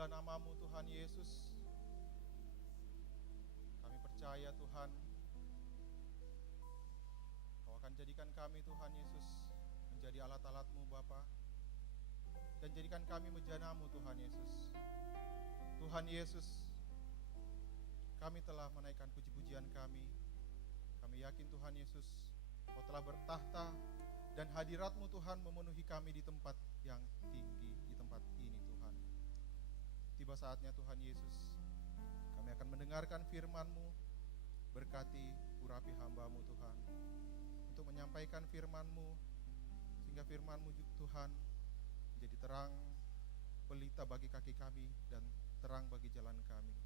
terpujilah nama-Mu Tuhan Yesus. Kami percaya Tuhan, Kau akan jadikan kami Tuhan Yesus menjadi alat-alat-Mu Bapa, dan jadikan kami menjana-Mu Tuhan Yesus. Tuhan Yesus, kami telah menaikkan puji-pujian kami. Kami yakin Tuhan Yesus, Kau telah bertahta dan hadirat-Mu Tuhan memenuhi kami di tempat yang tinggi, di tempat ini Tuhan. Tiba saatnya Tuhan Yesus, kami akan mendengarkan firman-Mu. Berkati, urapi hamba-Mu Tuhan, untuk menyampaikan firman-Mu, sehingga firman-Mu Tuhan menjadi terang pelita bagi kaki kami dan terang bagi jalan kami.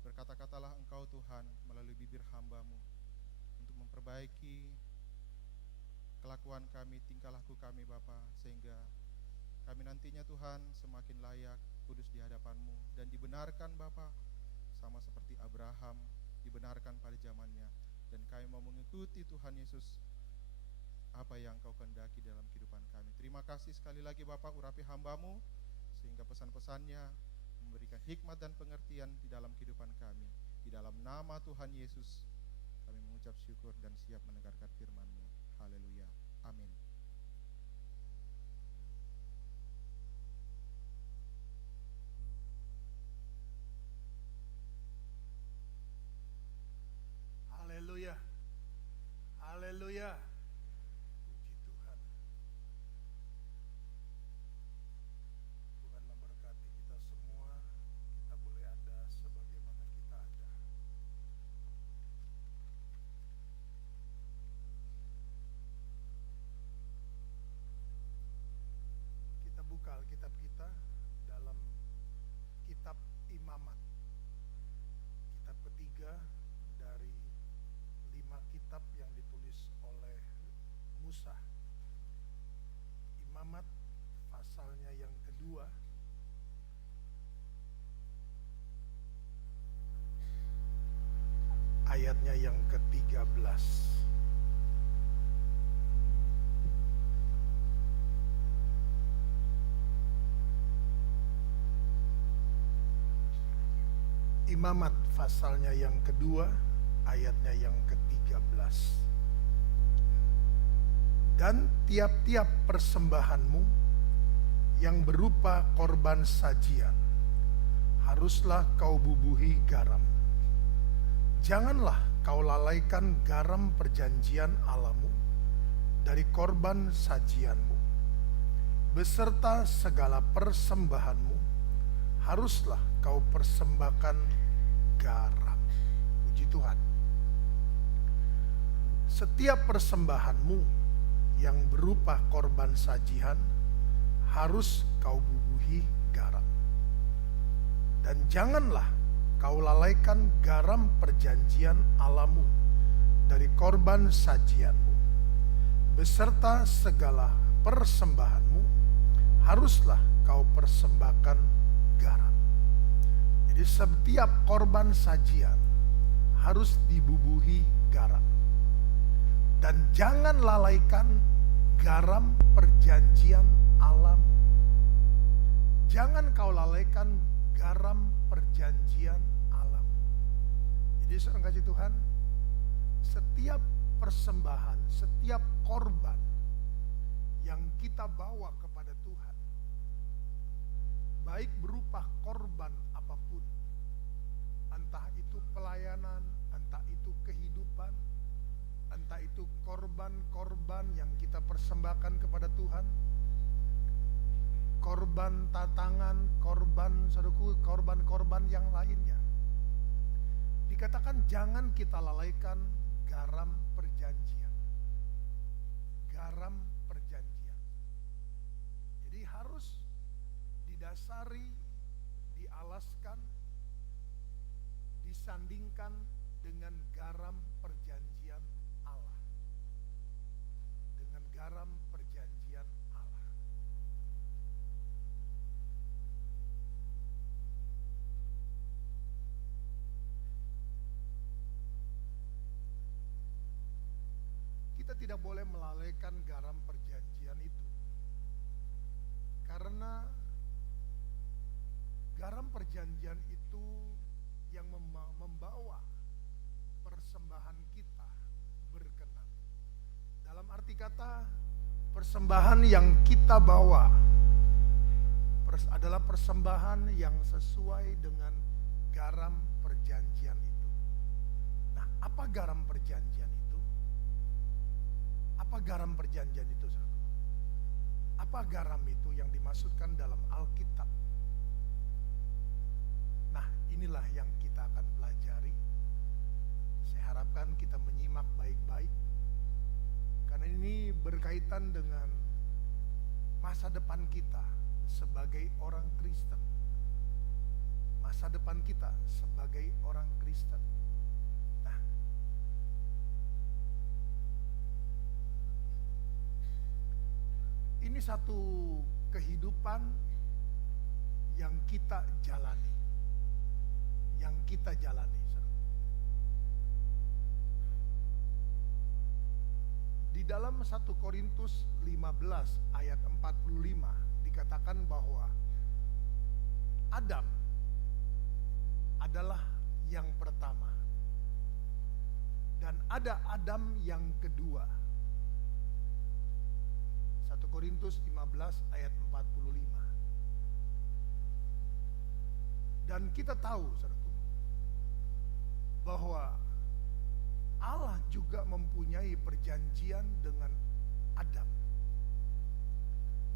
Berkata-katalah Engkau Tuhan melalui bibir hamba-Mu untuk memperbaiki kelakuan kami, tingkah laku kami Bapa, sehingga kami nantinya Tuhan semakin layak, kudus di hadapan-Mu, dan dibenarkan Bapa, sama seperti Abraham dibenarkan pada zamannya. Dan kami mau mengikuti Tuhan Yesus apa yang Kau kehendaki dalam kehidupan kami. Terima kasih sekali lagi Bapa, urapi hamba-Mu sehingga pesan-pesannya memberikan hikmat dan pengertian di dalam kehidupan kami. Di dalam nama Tuhan Yesus kami mengucap syukur dan siap mendengarkan firman-Mu. Haleluya. Amin. Haleluya. Haleluya. Puji Tuhan. Tuhan memberkati kita semua. Kita boleh ada sebagaimana kita ada. Kita buka Alkitab kita dalam kitab Imamat. Kitab ketiga dari 5 kitab yang ditulis oleh Musa. Imamat pasalnya yang kedua, ayatnya yang ke-13. Imamat pasalnya yang kedua, ayatnya yang ke-13. Dan tiap-tiap persembahanmu yang berupa korban sajian haruslah kau bubuhi garam. Janganlah kau lalaikan garam perjanjian Allahmu dari korban sajianmu. Beserta segala persembahanmu haruslah kau persembahkan garam. Puji Tuhan. Setiap persembahanmu yang berupa korban sajian harus kau bubuhi garam. Dan janganlah kau lalaikan garam perjanjian Allahmu dari korban sajianmu. Beserta segala persembahanmu haruslah kau persembahkan garam. Jadi setiap korban sajian harus dibubuhi garam. Dan jangan lalaikan garam perjanjian Allahmu. Jangan kau lalaikan garam perjanjian Allahmu. Jadi saudara kasih Tuhan, setiap persembahan, setiap korban yang kita bawa kepada Tuhan, baik berupa korban apapun, entah itu pelayanan, entah itu kehidupan, entah itu korban-korban yang kita persembahkan kepada Tuhan, korban tatangan, korban-korban yang lainnya. Dikatakan jangan kita lalaikan garam perjanjian. Garam perjanjian. Jadi harus didasari, dialaskan, disandingkan dengan garam perjanjian Allah. Dengan garam perjanjian Allah. Kita tidak boleh melalaikan garam perjanjian itu. Karena garam perjanjian itu yang membawa persembahan kita berkenan. Dalam arti kata, persembahan yang kita bawa adalah persembahan yang sesuai dengan garam perjanjian itu. Nah, apa garam perjanjian itu? Apa garam perjanjian itu, saudaraku? Apa garam itu yang dimaksudkan dalam Alkitab? Nah, inilah yang kita akan pelajari. Saya harapkan kita menyimak baik-baik, karena ini berkaitan dengan masa depan kita sebagai orang Kristen. Masa depan kita sebagai orang Kristen. Nah, ini satu kehidupan yang kita jalani. Yang kita jalani. Di dalam 1 Korintus 15 ayat 45 dikatakan bahwa Adam adalah yang pertama dan ada Adam yang kedua. 1 Korintus 15 ayat 45. Dan kita tahu, saudaraku, bahwa Allah juga mempunyai perjanjian dengan Adam.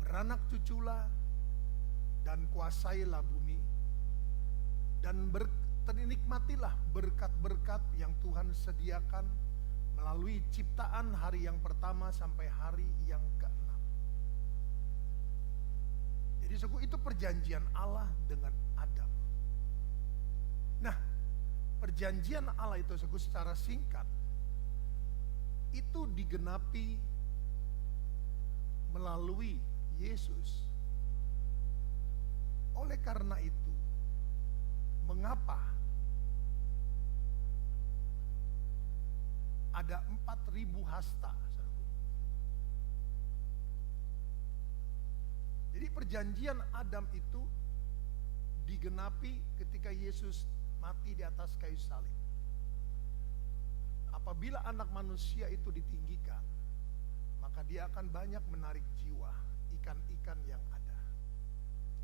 Beranak cuculah dan kuasailah bumi dan ternikmatilah berkat-berkat yang Tuhan sediakan melalui ciptaan hari yang pertama sampai hari yang ke-6. Jadi itu perjanjian Allah dengan Adam. Nah, perjanjian Allah itu secara singkat itu digenapi melalui Yesus. Oleh karena itu, mengapa ada 4.000 hasta? Jadi perjanjian Adam itu digenapi ketika Yesus mati di atas kayu salib. Apabila anak manusia itu ditinggikan, maka dia akan banyak menarik jiwa ikan-ikan yang ada.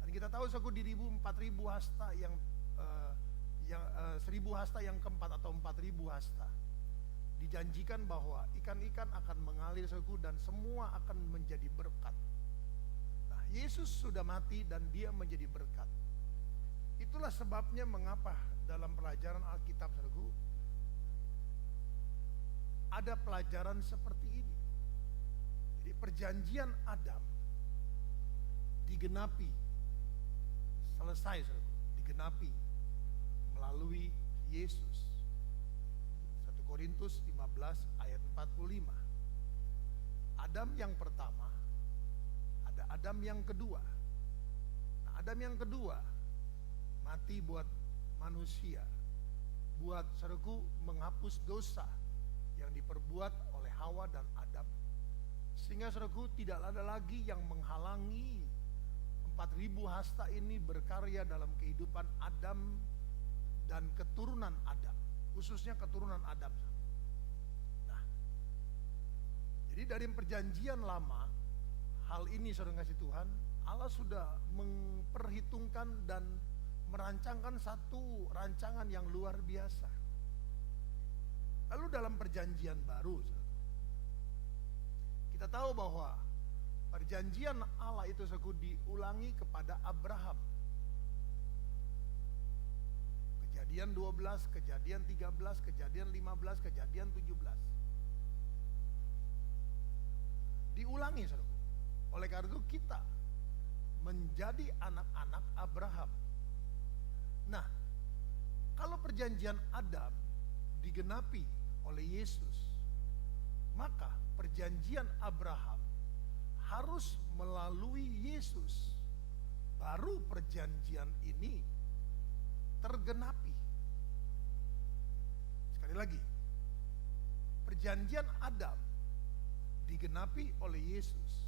Dan kita tahu 4.000 hasta yang 1.000 hasta yang keempat atau 4.000 hasta dijanjikan bahwa ikan-ikan akan mengalir dan semua akan menjadi berkat. Nah, Yesus sudah mati dan dia menjadi berkat. Itulah sebabnya mengapa dalam pelajaran Alkitab, saudaraku, ada pelajaran seperti ini. Jadi perjanjian Adam digenapi, selesai, saudaraku, digenapi melalui Yesus. 1 Korintus 15 ayat 45. Adam yang pertama, ada Adam yang kedua. Nah, Adam yang kedua mati buat manusia, buat, saudaraku, menghapus dosa yang diperbuat oleh Hawa dan Adam, sehingga, saudaraku, tidak ada lagi yang menghalangi 4.000 hasta ini berkarya dalam kehidupan Adam dan keturunan Adam, khususnya keturunan Adam. Nah, jadi dari perjanjian lama, hal ini, saudara kasih Tuhan, Allah sudah memperhitungkan dan merancangkan satu rancangan yang luar biasa. Lalu dalam perjanjian baru, kita tahu bahwa perjanjian Allah itu diulangi kepada Abraham. Kejadian 12, Kejadian 13, Kejadian 15, Kejadian 17. Diulangi, saudaraku. Oleh karena itu kita menjadi anak-anak Abraham. Nah, kalau perjanjian Adam digenapi oleh Yesus, maka perjanjian Abraham harus melalui Yesus, baru perjanjian ini tergenapi. Sekali lagi, perjanjian Adam digenapi oleh Yesus.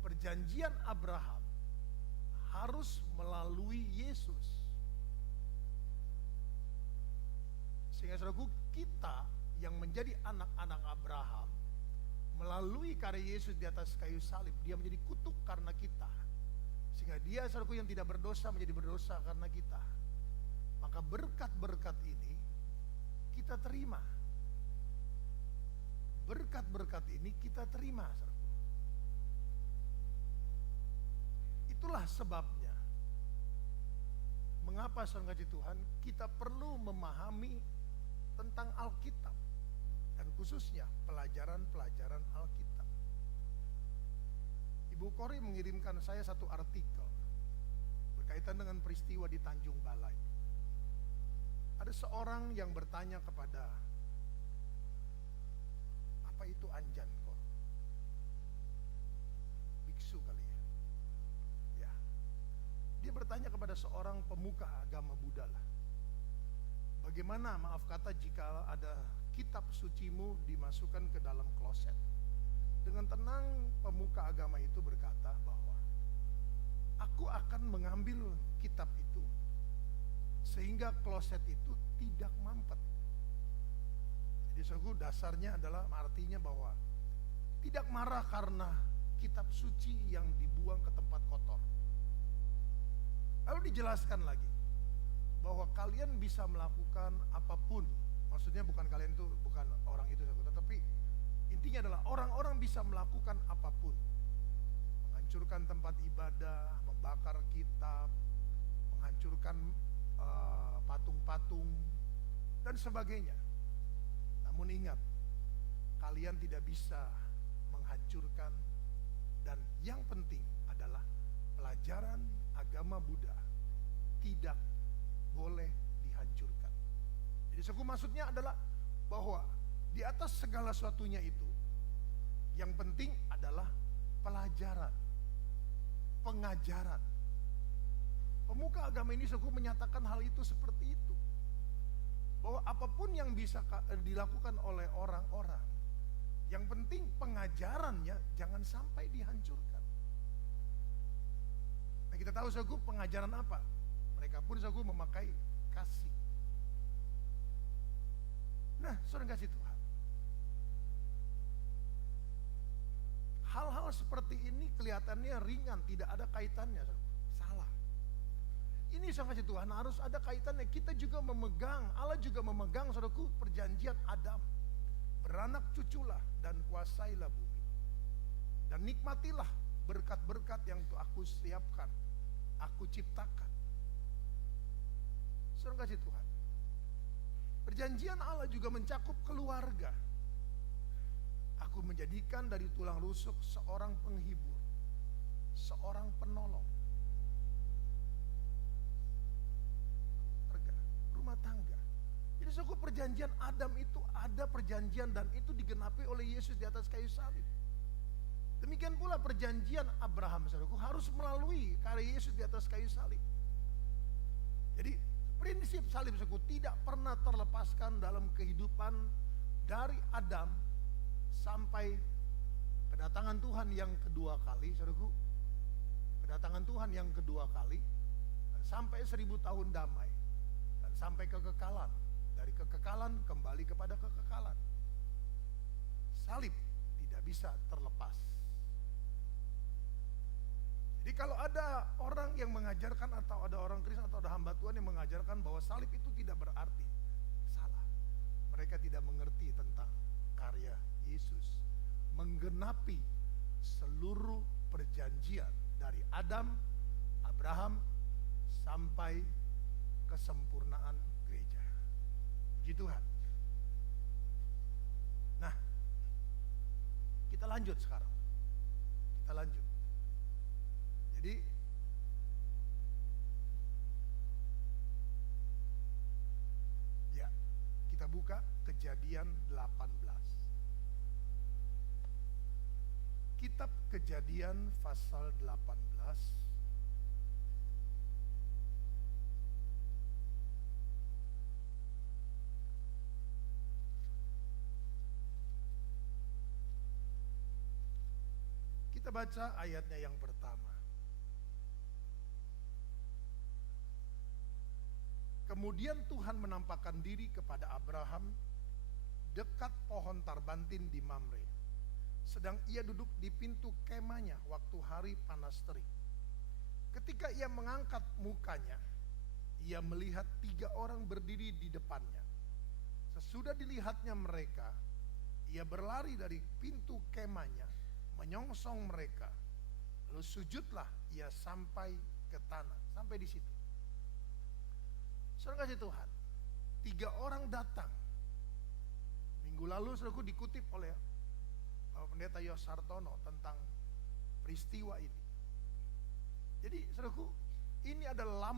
Perjanjian Abraham harus melalui Yesus. Sehingga saudaraku, kita yang menjadi anak-anak Abraham, melalui karya Yesus di atas kayu salib, dia menjadi kutuk karena kita. Sehingga dia, saudaraku, yang tidak berdosa menjadi berdosa karena kita. Maka berkat-berkat ini kita terima. Berkat-berkat ini kita terima, saudaraku. Itulah sebabnya mengapa, saudara kasih Tuhan, kita perlu memahami tentang Alkitab, dan khususnya pelajaran-pelajaran Alkitab. Ibu Kori mengirimkan saya satu artikel berkaitan dengan peristiwa di Tanjung Balai. Ada seorang yang bertanya kepada, apa itu anjan kor? Biksu kali ya. Ya. Dia bertanya kepada seorang pemuka agama Buddha lah. Bagaimana, maaf kata, jika ada kitab sucimu dimasukkan ke dalam kloset? Dengan tenang pemuka agama itu berkata bahwa aku akan mengambil kitab itu sehingga kloset itu tidak mampet. Jadi saudaraku, dasarnya adalah artinya bahwa tidak marah karena kitab suci yang dibuang ke tempat kotor. Lalu dijelaskan lagi bahwa kalian bisa melakukan apapun. Maksudnya bukan kalian itu, bukan orang itu, tetapi intinya adalah orang-orang bisa melakukan apapun. Menghancurkan tempat ibadah, membakar kitab, menghancurkan patung-patung dan sebagainya. Namun ingat, kalian tidak bisa menghancurkan, dan yang penting adalah pelajaran agama Buddha tidak boleh dihancurkan. Jadi maksudnya adalah bahwa di atas segala sesuatunya itu, yang penting adalah pelajaran, pengajaran. Pemuka agama ini menyatakan hal itu seperti itu, bahwa apapun yang bisa dilakukan oleh orang-orang, yang penting pengajarannya jangan sampai dihancurkan. Nah, kita tahu saudaraku, pengajaran apa? Mereka pun saudaraku memakai kasih. Nah, saudara kasih Tuhan, hal-hal seperti ini kelihatannya ringan, tidak ada kaitannya, saudara. Salah. Ini saudara kasih Tuhan, harus ada kaitannya. Kita juga memegang, Allah juga memegang, saudaraku, perjanjian Adam. Beranak cuculah dan kuasailah bumi, dan nikmatilah berkat-berkat yang aku siapkan, aku ciptakan. Saudara kasih Tuhan, perjanjian Allah juga mencakup keluarga. Aku menjadikan dari tulang rusuk seorang penghibur, seorang penolong. Keluarga, rumah tangga. Jadi saudara, perjanjian Adam itu ada perjanjian, dan itu digenapi oleh Yesus di atas kayu salib. Demikian pula perjanjian Abraham, saudaraku, harus melalui karya Yesus di atas kayu salib. Jadi prinsip salib, saudaraku, tidak pernah terlepaskan dalam kehidupan dari Adam sampai kedatangan Tuhan yang kedua kali, saudaraku. Kedatangan Tuhan yang kedua kali, sampai 1000 tahun damai, dan sampai kekekalan. Dari kekekalan kembali kepada kekekalan. Salib tidak bisa terlepas. Jadi kalau ada orang yang mengajarkan, atau ada orang Kristen atau ada hamba Tuhan yang mengajarkan bahwa salib itu tidak berarti, salah. Mereka tidak mengerti tentang karya Yesus menggenapi seluruh perjanjian dari Adam, Abraham sampai kesempurnaan gereja. Puji Tuhan. Nah, kita lanjut sekarang. Kita lanjut. Jadi ya, kita buka Kejadian 18. Kitab Kejadian pasal 18 kita baca ayatnya yang pertama. Kemudian Tuhan menampakkan diri kepada Abraham dekat pohon tarbantin di Mamre, sedang ia duduk di pintu kemahnya waktu hari panas terik. Ketika ia mengangkat mukanya, ia melihat 3 orang berdiri di depannya. Sesudah dilihatnya mereka, ia berlari dari pintu kemahnya, menyongsong mereka. Lalu sujudlah ia sampai ke tanah. Sampai di situ. Saudara kasih Tuhan, 3 orang datang. Minggu lalu saudaraku dikutip oleh Bapak Pendeta Yos Sartono tentang peristiwa ini. Jadi saudaraku, ini adalah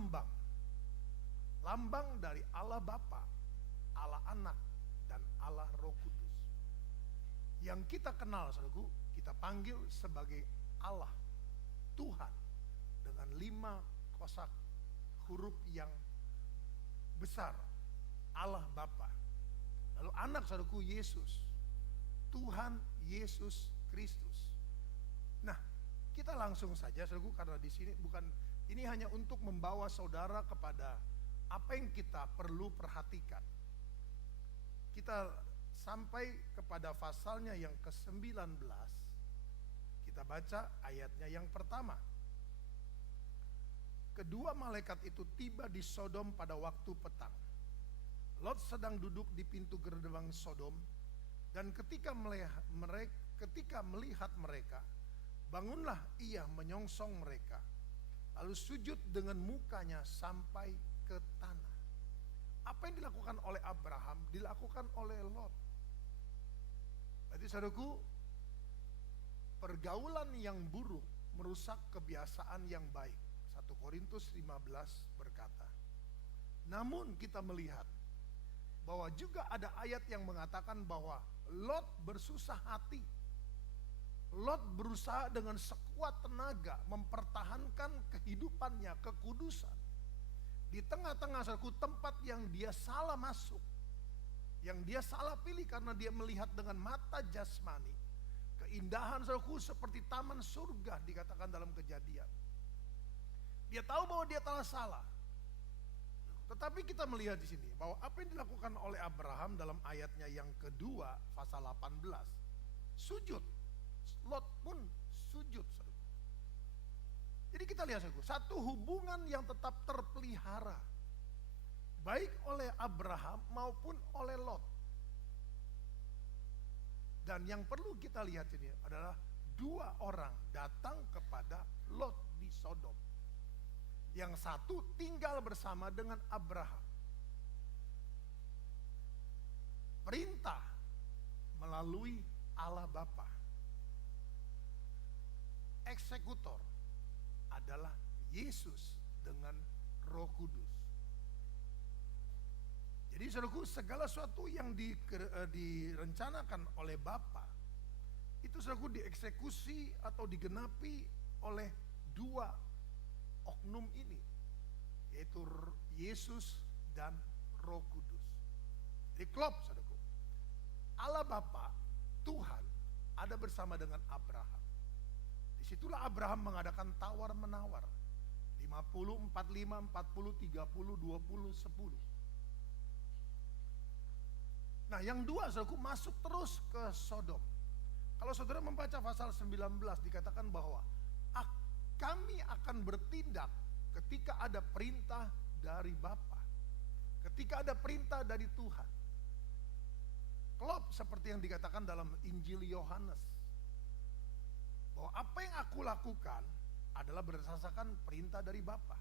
lambang dari Allah Bapa, Allah Anak, dan Allah Roh Kudus. Yang kita kenal saudaraku, kita panggil sebagai Allah, Tuhan, dengan 5 kosak huruf yang besar. Allah Bapa. Lalu anak saudaraku Yesus, Tuhan Yesus Kristus. Nah, kita langsung saja saudaraku, karena di sini ini hanya untuk membawa saudara kepada apa yang kita perlu perhatikan. Kita sampai kepada pasalnya yang ke-19. Kita baca ayatnya yang pertama. Kedua malaikat itu tiba di Sodom pada waktu petang. Lot sedang duduk di pintu gerbang Sodom, dan ketika melihat mereka, bangunlah ia menyongsong mereka, lalu sujud dengan mukanya sampai ke tanah. Apa yang dilakukan oleh Abraham dilakukan oleh Lot. Berarti saudaraku, pergaulan yang buruk merusak kebiasaan yang baik. 1 Korintus 15 berkata. Namun kita melihat bahwa juga ada ayat yang mengatakan bahwa Lot bersusah hati. Lot berusaha dengan sekuat tenaga mempertahankan kehidupannya, kekudusan. Di tengah-tengah saudaraku tempat yang dia salah masuk, yang dia salah pilih karena dia melihat dengan mata jasmani. Keindahan saudaraku seperti taman surga dikatakan dalam Kejadian. Dia tahu bahwa dia telah salah. Tetapi kita melihat di sini bahwa apa yang dilakukan oleh Abraham dalam ayatnya yang kedua, pasal 18, sujud. Lot pun sujud. Jadi kita lihat satu hubungan yang tetap terpelihara, baik oleh Abraham maupun oleh Lot. Dan yang perlu kita lihat ini adalah 2 orang datang kepada Lot di Sodom. Yang satu tinggal bersama dengan Abraham. Perintah melalui Allah Bapa. Eksekutor adalah Yesus dengan Roh Kudus. Jadi saudaraku, segala sesuatu yang direncanakan oleh Bapa, itu saudaraku dieksekusi atau digenapi oleh 2 oknum ini, yaitu Yesus dan Roh Kudus. Jadi klop saudaraku, Allah Bapa, Tuhan ada bersama dengan Abraham. Disitulah Abraham mengadakan tawar-menawar, 50, 45, 40, 30, 20, 10. Nah yang 2 saudaraku masuk terus ke Sodom. Kalau saudara membaca pasal 19 dikatakan bahwa kami akan bertindak ketika ada perintah dari Bapa, ketika ada perintah dari Tuhan. Klop seperti yang dikatakan dalam Injil Yohanes, bahwa apa yang aku lakukan adalah berdasarkan perintah dari Bapa,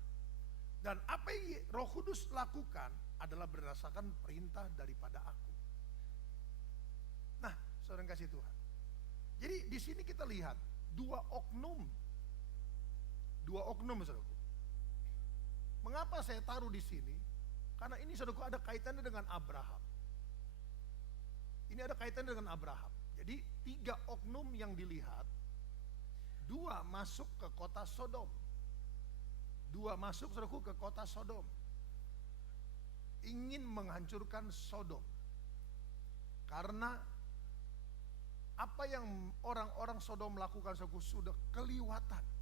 dan apa yang Roh Kudus lakukan adalah berdasarkan perintah daripada aku. Nah, saudara kasih Tuhan. Jadi di sini kita lihat 2 oknum saudaraku. Mengapa saya taruh di sini? Karena ini saudaraku ada kaitannya dengan Abraham. Ini ada kaitannya dengan Abraham. Jadi 3 oknum yang dilihat, 2 masuk ke kota Sodom. 2 masuk saudaraku ke kota Sodom. Ingin menghancurkan Sodom. Karena apa yang orang-orang Sodom lakukan saudaraku sudah keliwatan.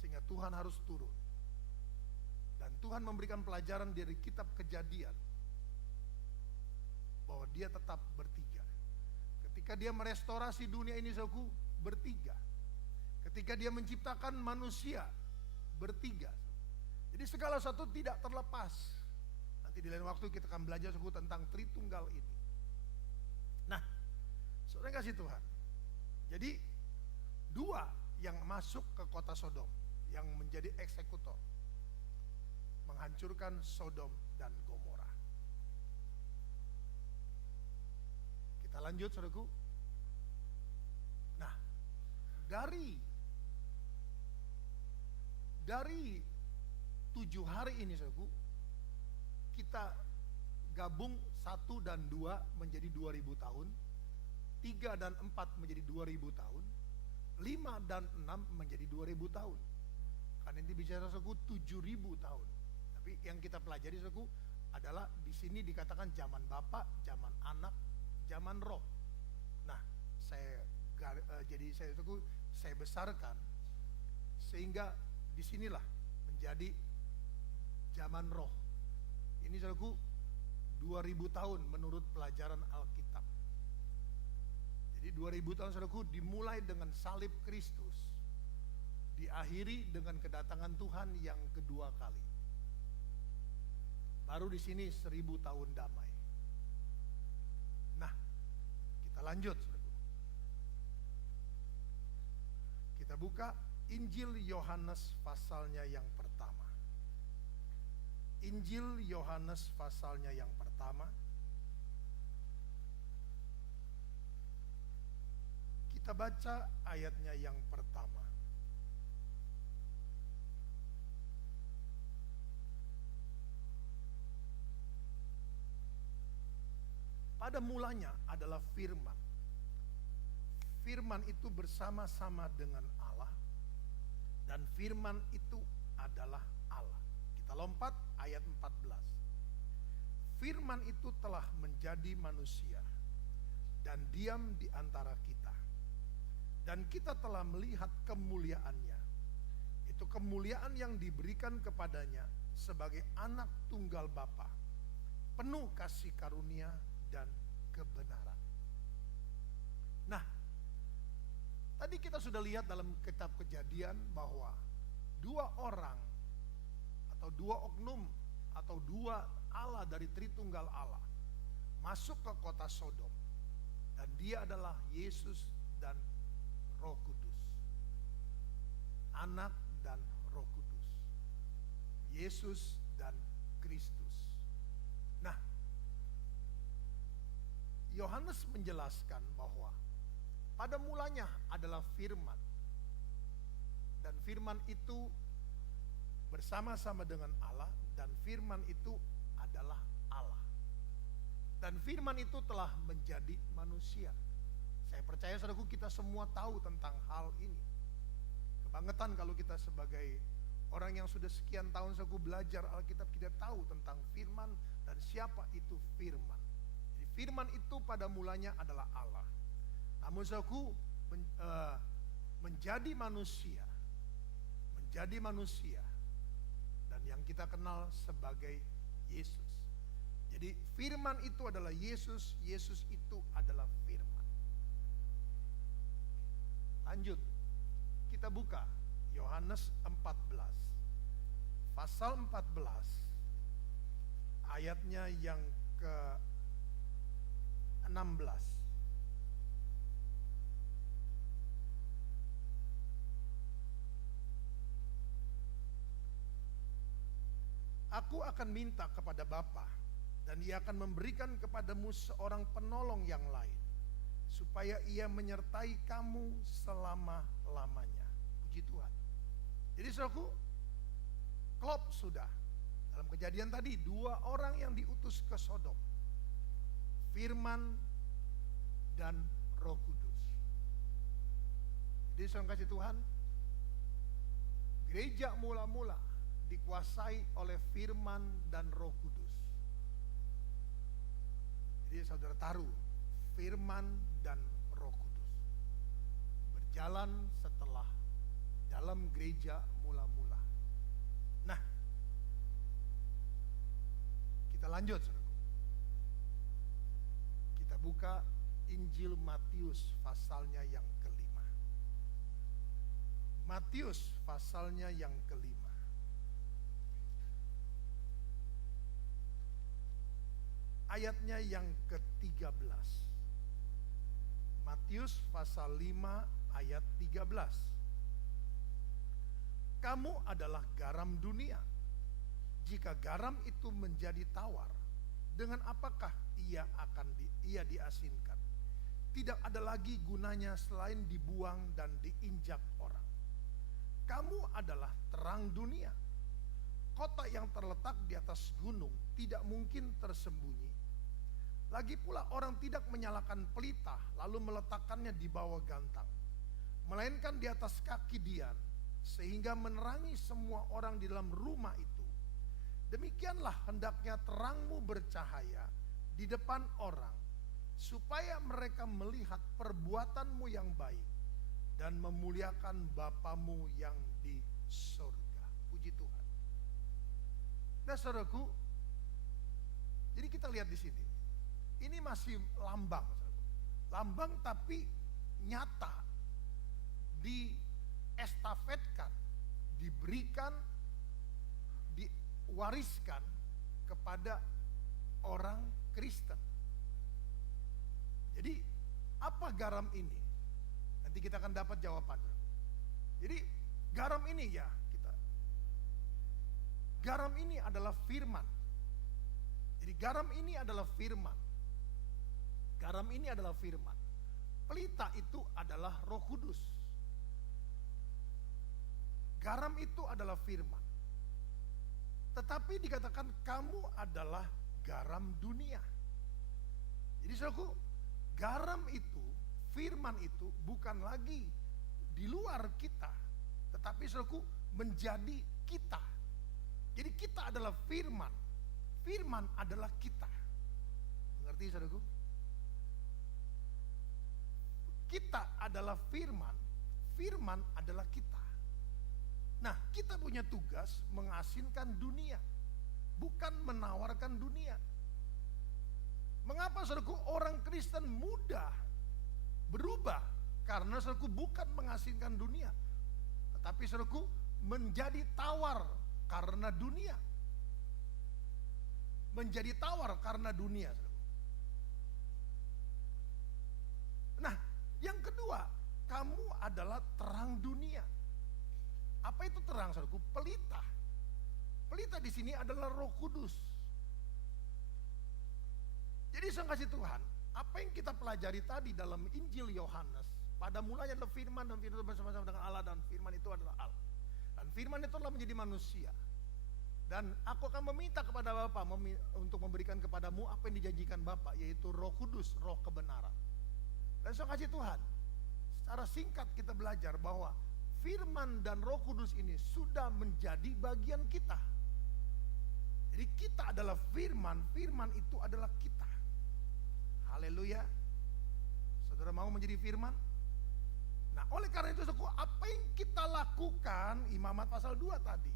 Sehingga Tuhan harus turun. Dan Tuhan memberikan pelajaran dari kitab Kejadian bahwa dia tetap bertiga. Ketika dia merestorasi dunia ini, saudaraku, bertiga. Ketika dia menciptakan manusia, bertiga. Jadi segala sesuatu tidak terlepas. Nanti di lain waktu kita akan belajar, saudaraku, tentang Tritunggal ini. Nah, saudara kasih Tuhan. Jadi dua yang masuk ke kota Sodom, yang menjadi eksekutor, menghancurkan Sodom dan Gomora. Kita lanjut, saudaraku. Nah, dari 7 hari ini, saudaraku, kita gabung 1 dan 2 menjadi 2000 tahun, 3 dan 4 menjadi 2000 tahun, 5 dan 6 menjadi 2000 tahun. Kan ini bicara, saudaraku, 7000 tahun. Tapi yang kita pelajari, saudaraku, adalah di sini dikatakan zaman Bapa, zaman Anak, zaman Roh. Nah, saya besarkan sehingga disinilah menjadi zaman Roh. Ini, saudaraku, 2000 tahun menurut pelajaran Alkitab. Jadi 2000 tahun, saudaraku, dimulai dengan salib Kristus, diakhiri dengan kedatangan Tuhan yang kedua kali. Baru di sini 1000 tahun damai. Nah, kita lanjut, saudaraku. Kita buka Injil Yohanes pasalnya yang pertama. Injil Yohanes pasalnya yang pertama. Kita baca ayatnya yang pertama. Pada mulanya adalah firman. Firman itu bersama-sama dengan Allah, dan firman itu adalah Allah. Kita lompat ayat 14. Firman itu telah menjadi manusia dan diam di antara kita. Dan kita telah melihat kemuliaannya. Itu kemuliaan yang diberikan kepadanya sebagai anak tunggal Bapa, penuh kasih karunia dan kebenaran. Nah, tadi kita sudah lihat dalam kitab Kejadian bahwa 2 orang atau 2 oknum atau 2 Allah dari Tritunggal Allah masuk ke kota Sodom, dan dia adalah Yesus dan Roh Kudus. Anak dan Roh Kudus. Yesus dan Kristus. Nah, Yohanes menjelaskan bahwa pada mulanya adalah firman, dan firman itu bersama-sama dengan Allah, dan firman itu adalah Allah, dan firman itu telah menjadi manusia. Saya percaya, saudaraku, kita semua tahu tentang hal ini. Kebangetan kalau kita sebagai orang yang sudah sekian tahun, saudaraku, belajar Alkitab, kita tahu tentang firman dan siapa itu firman. Jadi firman itu pada mulanya adalah Allah. Namun, saudaraku, menjadi manusia, dan yang kita kenal sebagai Yesus. Jadi firman itu adalah Yesus, Yesus itu adalah firman. Lanjut, kita buka Yohanes 14. Pasal 14 ayatnya yang ke-16. Aku akan minta kepada Bapa, dan Ia akan memberikan kepadamu seorang penolong yang lain, supaya Ia menyertai kamu selama-lamanya. Puji Tuhan. Jadi, saudaraku, klop sudah. Dalam Kejadian tadi, 2 orang yang diutus ke Sodom, firman dan Roh Kudus. Jadi, saudara kasih Tuhan, gereja mula-mula dikuasai oleh firman dan Roh Kudus. Jadi, saudara taruh firman dan Roh Kudus berjalan setelah dalam gereja mula-mula. Nah, lanjut, saudaraku. Kita buka Injil Matius pasalnya yang kelima. Matius pasalnya yang kelima. Ayatnya yang ke-13. Matius pasal 5 ayat 13. Kamu adalah garam dunia. Jika garam itu menjadi tawar, dengan apakah ia diasinkan? Tidak ada lagi gunanya selain dibuang dan diinjak orang. Kamu adalah terang dunia. Kota yang terletak di atas gunung tidak mungkin tersembunyi. Lagi pula orang tidak menyalakan pelita lalu meletakkannya di bawah gantang, melainkan di atas kaki dian, sehingga menerangi semua orang di dalam rumah itu. Demikianlah hendaknya terangmu bercahaya di depan orang, supaya mereka melihat perbuatanmu yang baik dan memuliakan Bapamu yang di surga. Puji Tuhan. Nah, saudaraku, jadi kita lihat di sini. Ini masih lambang, saudaraku. Lambang tapi nyata, diestafetkan, diberikan, diwariskan kepada orang Kristen. Jadi apa garam ini? Nanti kita akan dapat jawabannya. Jadi garam ini garam ini adalah firman. Jadi garam ini adalah firman. Garam ini adalah firman. Pelita itu adalah Roh Kudus. Garam itu adalah firman. Tetapi dikatakan kamu adalah garam dunia. Jadi saudaraku, garam itu, firman itu bukan lagi di luar kita, tetapi saudaraku menjadi kita. Jadi kita adalah firman. Firman adalah kita. Mengerti saudaraku? Kita adalah firman. Firman adalah kita. Nah, kita punya tugas mengasinkan dunia, bukan menawarkan dunia. Mengapa saudaraku orang Kristen mudah berubah? Karena saudaraku bukan mengasinkan dunia, tetapi saudaraku menjadi tawar karena dunia. Menjadi tawar karena dunia. Nah, yang kedua, kamu adalah terang dunia. Apa itu terang, saudaraku? Pelita. Pelita di sini adalah Roh Kudus. Jadi saya kasih Tuhan, apa yang kita pelajari tadi dalam Injil Yohanes, pada mulanya adalah firman dan firman itu bersama-sama dengan Allah dan firman itu adalah Allah. Dan firman itu adalah menjadi manusia. Dan aku akan meminta kepada Bapa untuk memberikan kepadamu apa yang dijanjikan Bapa, yaitu Roh Kudus, Roh kebenaran. Dan saya kasih Tuhan, secara singkat kita belajar bahwa firman dan Roh Kudus ini sudah menjadi bagian kita. Jadi kita adalah firman, firman itu adalah kita. Haleluya. Saudara mau menjadi firman? Nah, oleh karena itu saudaraku, apa yang kita lakukan, Imamat pasal 2 tadi,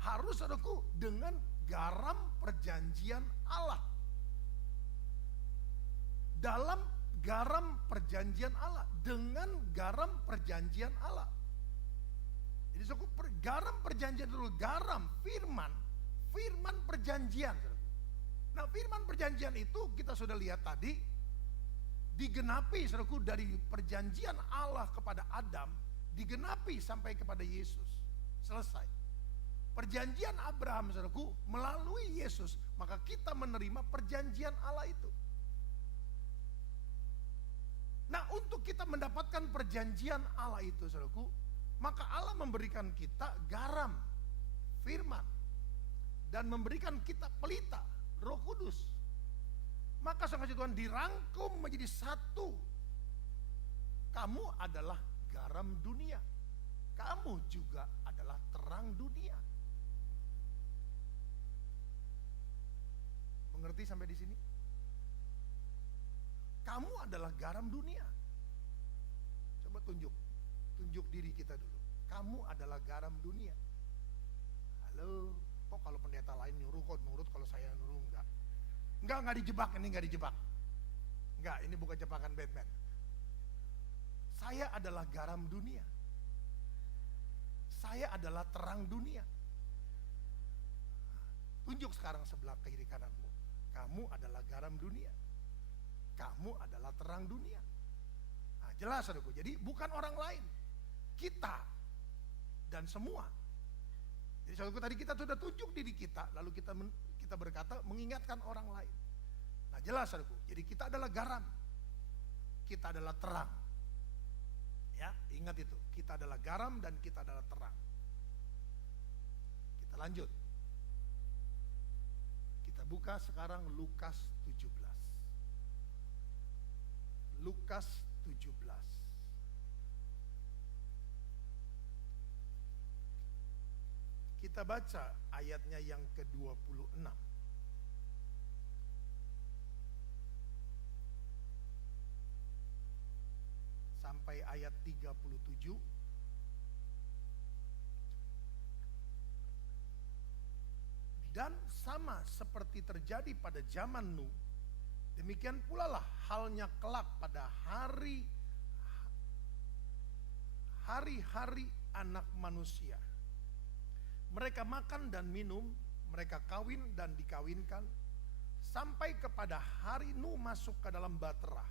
harus saudaraku dengan garam perjanjian Allah. Dalam garam perjanjian Allah, dengan garam perjanjian Allah. Jadi saudaraku, garam perjanjian dulu, garam, firman, firman perjanjian. Nah, firman perjanjian itu kita sudah lihat tadi, digenapi saudaraku dari perjanjian Allah kepada Adam, digenapi sampai kepada Yesus. Selesai. Perjanjian Abraham saudaraku melalui Yesus, maka kita menerima perjanjian Allah itu. Nah, untuk kita mendapatkan perjanjian Allah itu saudaraku, maka Allah memberikan kita garam, firman, dan memberikan kita pelita, Roh Kudus. Maka saudara Tuhan dirangkum menjadi satu. Kamu adalah garam dunia. Kamu juga adalah terang dunia. Mengerti sampai di sini? Kamu adalah garam dunia. Coba tunjuk diri kita dulu. Kamu adalah garam dunia. Halo, kok kalau pendeta lain nyuruh kok nurut, kalau saya nyuruh enggak. Enggak dijebak, ini enggak dijebak. Enggak, ini bukan jebakan Batman. Saya adalah garam dunia. Saya adalah terang dunia. Tunjuk sekarang sebelah kiri kananmu. Kamu adalah garam dunia. Kamu adalah terang dunia. Nah, jelas saudaraku. Jadi bukan orang lain. Kita dan semua. Jadi saudaraku, tadi kita sudah tunjuk diri kita, lalu kita berkata mengingatkan orang lain. Nah, jelas saudaraku. Jadi kita adalah garam. Kita adalah terang. Ya, ingat itu. Kita adalah garam dan kita adalah terang. Kita lanjut. Kita buka sekarang Lukas 17. Lukas 17. Kita baca ayatnya yang ke-26. Sampai ayat 37. Dan sama seperti terjadi pada zaman Nuh, demikian pula lah halnya kelak pada hari-hari anak manusia. Mereka makan dan minum, mereka kawin dan dikawinkan, sampai kepada hari Nuh masuk ke dalam bahtera.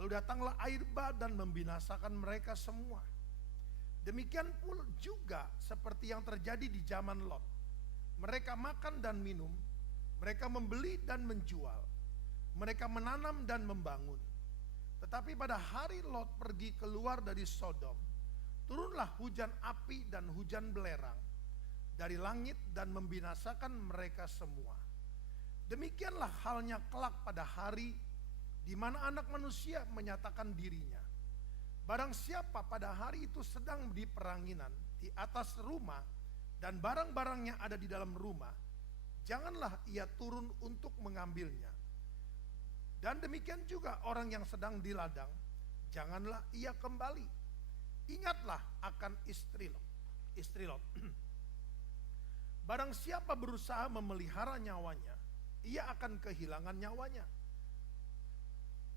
Lalu datanglah air bah dan membinasakan mereka semua. Demikian pula juga seperti yang terjadi di zaman Lot. Mereka makan dan minum, mereka membeli dan menjual, mereka menanam dan membangun. Tetapi pada hari Lot pergi keluar dari Sodom, turunlah hujan api dan hujan belerang dari langit dan membinasakan mereka semua. Demikianlah halnya kelak pada hari di mana anak manusia menyatakan dirinya. Barang siapa pada hari itu sedang di peranginan di atas rumah dan barang-barangnya ada di dalam rumah, janganlah ia turun untuk mengambilnya. Dan demikian juga orang yang sedang di ladang, janganlah ia kembali. Ingatlah akan istri Lot. Barang siapa berusaha memelihara nyawanya, ia akan kehilangan nyawanya.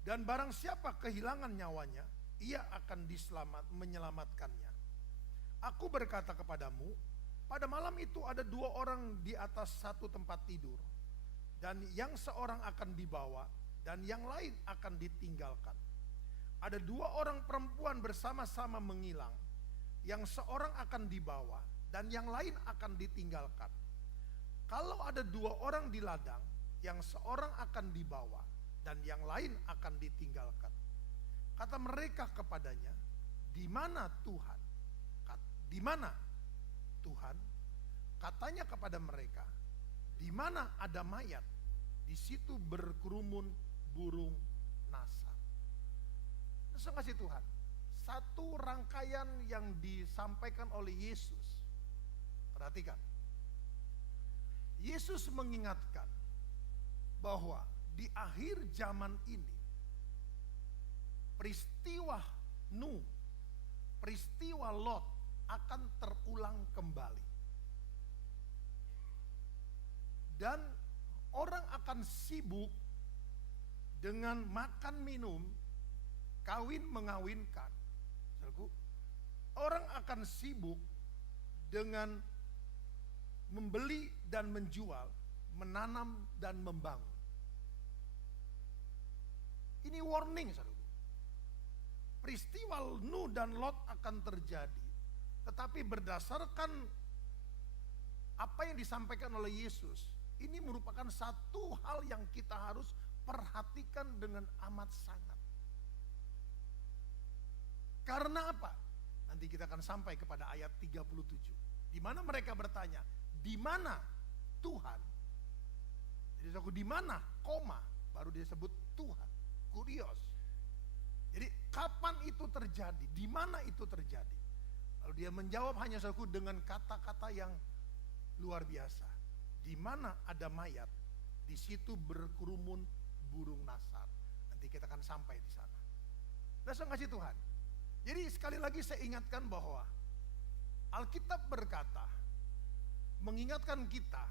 Dan barang siapa kehilangan nyawanya, ia akan menyelamatkannya. Aku berkata kepadamu, pada malam itu ada 2 orang di atas satu tempat tidur, dan yang seorang akan dibawa, dan yang lain akan ditinggalkan. Ada 2 orang perempuan bersama-sama mengilang, yang seorang akan dibawa, dan yang lain akan ditinggalkan. Kalau ada 2 orang di ladang, yang seorang akan dibawa, dan yang lain akan ditinggalkan. Kata mereka kepadanya, di mana Tuhan? Di mana Tuhan? Katanya kepada mereka, di mana ada mayat, di situ berkerumun burung nasar. Terus kasih Tuhan, satu rangkaian yang disampaikan oleh Yesus. Perhatikan, Yesus mengingatkan bahwa di akhir zaman ini peristiwa Nuh, peristiwa Lot akan terulang kembali. Dan orang akan sibuk dengan makan minum, kawin mengawinkan. Orang akan sibuk dengan membeli dan menjual, menanam dan membangun. Ini warning, saudara. Peristiwa Nuh dan Lot akan terjadi, tetapi berdasarkan apa yang disampaikan oleh Yesus, ini merupakan satu hal yang kita harus perhatikan dengan amat sangat. Karena apa? Nanti kita akan sampai kepada ayat 37, di mana mereka bertanya, di mana Tuhan? Jadi di mana, koma, baru dia sebut Tuhan. Kurios. Jadi kapan itu terjadi? Di mana itu terjadi? Lalu dia menjawab hanya dengan kata-kata yang luar biasa. Di mana ada mayat, di situ berkerumun burung nasar. Nanti kita akan sampai di sana. Langsung kasih Tuhan. Jadi sekali lagi saya ingatkan bahwa Alkitab berkata mengingatkan kita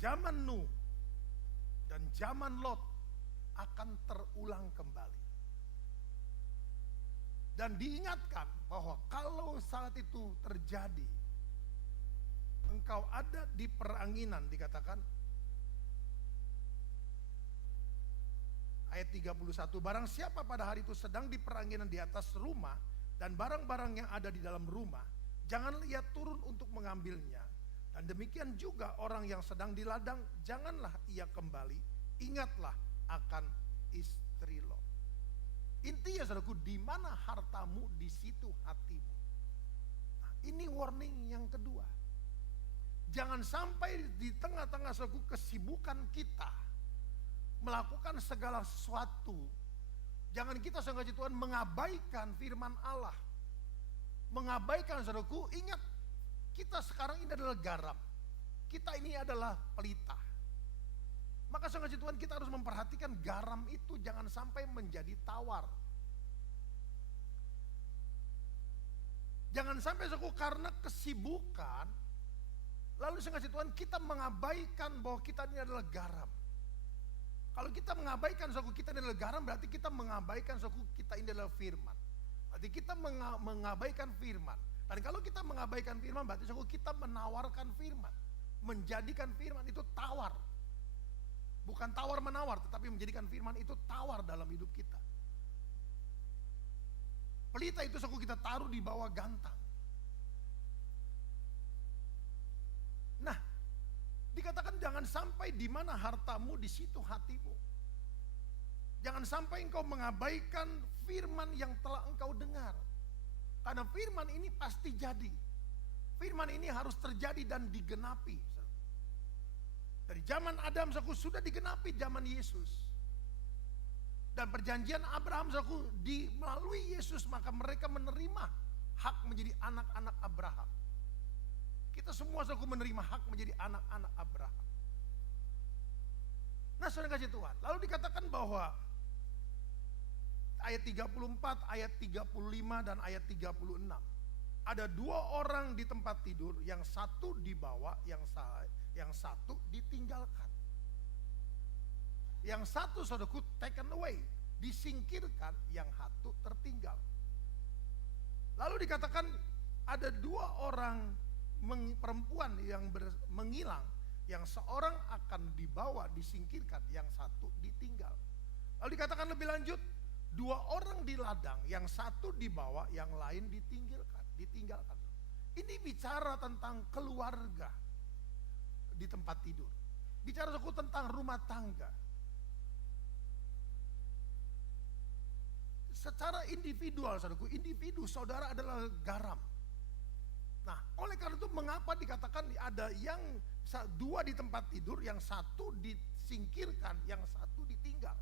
zaman Nuh dan zaman Lot akan terulang kembali. Dan diingatkan bahwa kalau saat itu terjadi, engkau ada di peranginan, dikatakan ayat 31, barang siapa pada hari itu sedang di peranginan di atas rumah dan barang-barang yang ada di dalam rumah, janganlah ia turun untuk mengambilnya. Dan demikian juga orang yang sedang di ladang, janganlah ia kembali, ingatlah akan istri Lot. Intinya saudaraku, di mana hartamu, di situ hatimu. Nah, ini warning yang kedua. Jangan sampai di tengah-tengah saudaraku kesibukan kita melakukan segala sesuatu, jangan kita sengaja Tuhan mengabaikan firman Allah. Mengabaikan saudaraku, ingat kita sekarang ini adalah garam. Kita ini adalah pelita. Maka sengaja Tuhan kita harus memperhatikan garam itu jangan sampai menjadi tawar. Jangan sampai saudaraku karena kesibukan, lalu sengaja Tuhan kita mengabaikan bahwa kita ini adalah garam. Kalau kita mengabaikan saudaraku kita ini adalah garam, berarti kita mengabaikan saudaraku kita ini adalah firman. Berarti kita mengabaikan firman. Dan kalau kita mengabaikan firman, berarti saudaraku kita menawarkan firman. Menjadikan firman itu tawar. Bukan tawar-menawar, tetapi menjadikan firman itu tawar dalam hidup kita. Pelita itu saudaraku kita taruh di bawah gantang. Nah, dikatakan jangan sampai di mana hartamu, di situ hatimu. Jangan sampai engkau mengabaikan firman yang telah engkau dengar. Karena firman ini pasti jadi. Firman ini harus terjadi dan digenapi. Dari zaman Adam saudaraku sudah digenapi zaman Yesus. Dan perjanjian Abraham saudaraku melalui Yesus maka mereka menerima hak menjadi anak-anak Abraham. Kita semua saudaraku menerima hak menjadi anak-anak Abraham. Nah saudara kasih Tuhan, lalu dikatakan bahwa ayat 34, ayat 35 dan ayat 36. Ada dua orang di tempat tidur, yang satu dibawa, yang satu ditinggalkan. Yang satu saudaraku taken away, disingkirkan, yang satu tertinggal. Lalu dikatakan ada dua orang perempuan yang menghilang, yang seorang akan dibawa, disingkirkan, yang satu ditinggal. Lalu dikatakan lebih lanjut, dua orang di ladang, yang satu dibawa, yang lain ditinggalkan. Ini bicara tentang keluarga di tempat tidur. Bicara tentang rumah tangga. Secara individual, saudaraku, individu saudara adalah garam. Nah, oleh karena itu mengapa dikatakan ada yang dua di tempat tidur, yang satu disingkirkan, yang satu ditinggal.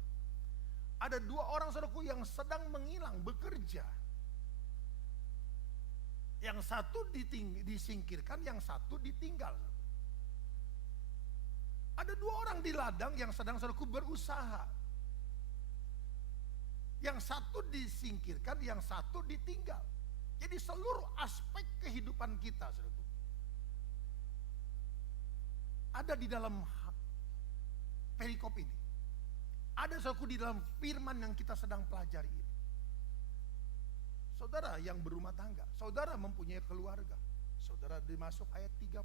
Ada dua orang saudaraku yang sedang menghilang, bekerja. Yang satu disingkirkan, yang satu ditinggal. Ada dua orang di ladang yang sedang saudaraku berusaha. Yang satu disingkirkan, yang satu ditinggal. Jadi seluruh aspek kehidupan kita saudaraku ada di dalam perikop ini. Ada saudaraku di dalam firman yang kita sedang pelajari ini. Saudara yang berumah tangga, saudara mempunyai keluarga, saudara dimasuk ayat 34.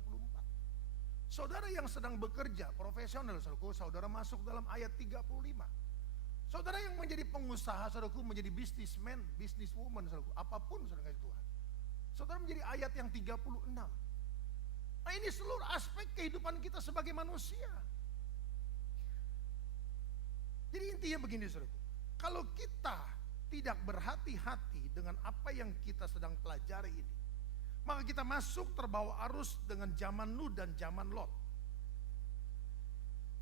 Saudara yang sedang bekerja profesional, saudaraku, saudara masuk dalam ayat 35. Saudara yang menjadi pengusaha, saudaraku, menjadi businessman, businesswoman, saudaraku, apapun saudara kasih Tuhan. Saudara menjadi ayat yang 36. Nah, ini seluruh aspek kehidupan kita sebagai manusia. Jadi intinya begini saudaraku, kalau kita tidak berhati-hati dengan apa yang kita sedang pelajari ini, maka kita masuk terbawa arus dengan zaman Nuh dan zaman Lot.